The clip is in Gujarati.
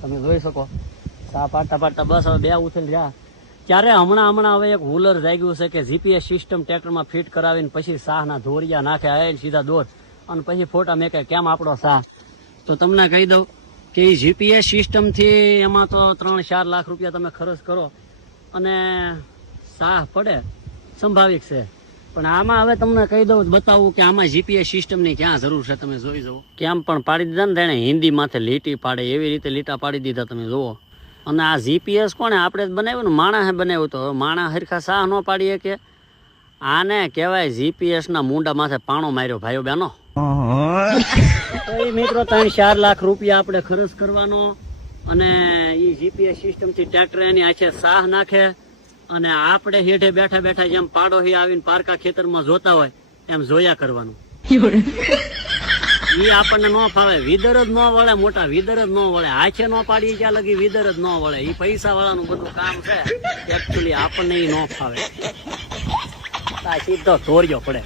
તમે જોઈ શકો સા પાડતા પાડતા બસ હવે 2 ઉથલ રહ્યા. ત્યારે હમણાં હવે એક હુલર જાગ્યું છે કે જીપીએસ સિસ્ટમ ટ્રેક્ટરમાં ફિટ કરાવીને પછી સાહના ધોરિયા નાખે આવીને સીધા દોર અને પછી ફોટા મેકે કેમ આપણો સાહ. તો તમને કહી દઉં કે એ જીપીએસ સિસ્ટમથી એમાં તો 3-4 લાખ રૂપિયા તમે ખર્ચ કરો અને સાહ પડે સંભાવિક છે. પણ આમાં હવે તમને કહી દઉં બતાવું કે આમાં જીપીએસ સિસ્ટમની ક્યાં જરૂર છે. તમે જોઈ જુઓ કેમ પણ પાડી દીધા ને તેને હિન્દી માથે લીટી પાડે એવી રીતે લીટા પાડી દીધા તમે જુઓ. અને આ જીપીએસ કોને આપણે જ બનાવ્યું ને માણસે બનાવ્યું. તો માણસ હરખા સાહ ન પાડીએ કે આને કહેવાય જીપીએસ ના મુંડા માથે પાણો માર્યો ભાઈઓ બહેનો. તો એ મિત્રો 3-4 લાખ રૂપિયા આપણે ખર્ચ કરવાનો અને એ જીપીએસ સિસ્ટમ થી ટ્રેક્ટર એની આછે સાહ નાખે અને આપણે હેઠે બેઠા બેઠા જેમ પાડોશી આવીને પારકા ખેતરમાં જોતા હોય એમ જોયા કરવાનું. ઈ આપણને ન ફાવે. વિદર જ ન વળે, મોટા વિદર જ ન વળે. હાથે ન પાડી ત્યાં લગી વિદર જ ન વળે. ઈ પૈસા વાળાનું બધું કામ છે. એકચ્યુઅલી આપણને ઈ ન ફાવે. સીધો ધોર્યો પડે.